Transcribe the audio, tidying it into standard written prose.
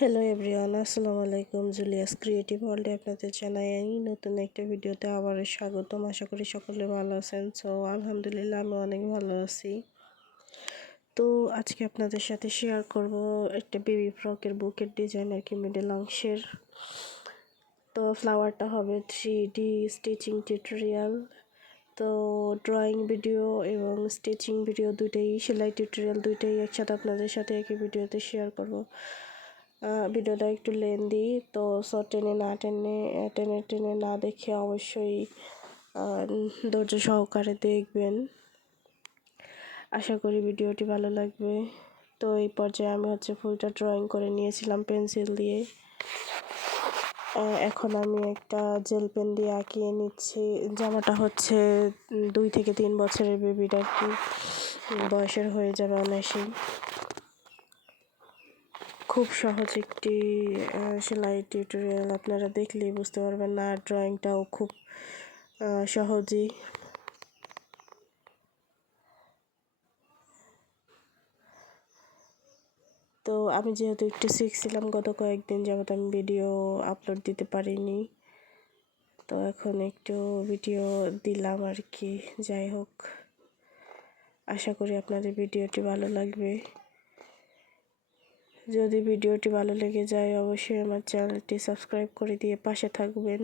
Hello everyone, আসসালামু আলাইকুম। Julius creative ওয়ার্ল্ডে আপনাদের জানাই নতুন একটা ভিডিওতে আবারও স্বাগতম। আশা করি সকলে ভালো আছেন। আলহামদুলিল্লাহ আমি অনেক ভালো আছি। তো আজকে আপনাদের সাথে শেয়ার করব একটা বেবি ফ্রকের বুকের ডিজাইন আর কি, মিডল অংশের। তো ফ্লাওয়ারটা হবে 3D স্টিচিং টিউটোরিয়াল। তো ড্রয়িং ভিডিও এবং স্টিচিং ভিডিও দুইটাই, সেলাই টিউটোরিয়াল দুইটাই একসাথে আপনাদের সাথে একই ভিডিওতে শেয়ার করব। ভিডিওটা একটু লেন্দি, তো টেনে না দেখে অবশ্যই ধৈর্য সহকারে দেখবেন। আশা করি ভিডিওটি ভালো লাগবে। তো এই পর্যায়ে আমি ফুলটা ড্রয়িং করে নিয়েছিলাম পেন্সিল দিয়ে। এখন আমি একটা জেল পেন দিয়ে আঁকিয়ে নিচ্ছি। জামাটা 2 থেকে 3 বছরের বেবির আর কি, বয়সের হয়ে যাবে অনায়াসেই। খুব সহজ একটি সেলাই টিউটোরিয়াল, আপনারা দেখলেই বুঝতে পারবেন না। ড্রয়িংটাও খুব সহজই। তো আমি যেহেতু একটু শিখছিলাম, গত কয়েকদিন যাবত আমি ভিডিও আপলোড দিতে পারিনি, তো এখন একটু ভিডিও দিলাম আর কি। যাই হোক, আশা করি আপনাদের ভিডিওটি ভালো লাগবে। যদি ভিডিওটি ভালো লেগে যায় অবশ্যই আমার চ্যানেলটি সাবস্ক্রাইব করে দিয়ে পাশে থাকবেন।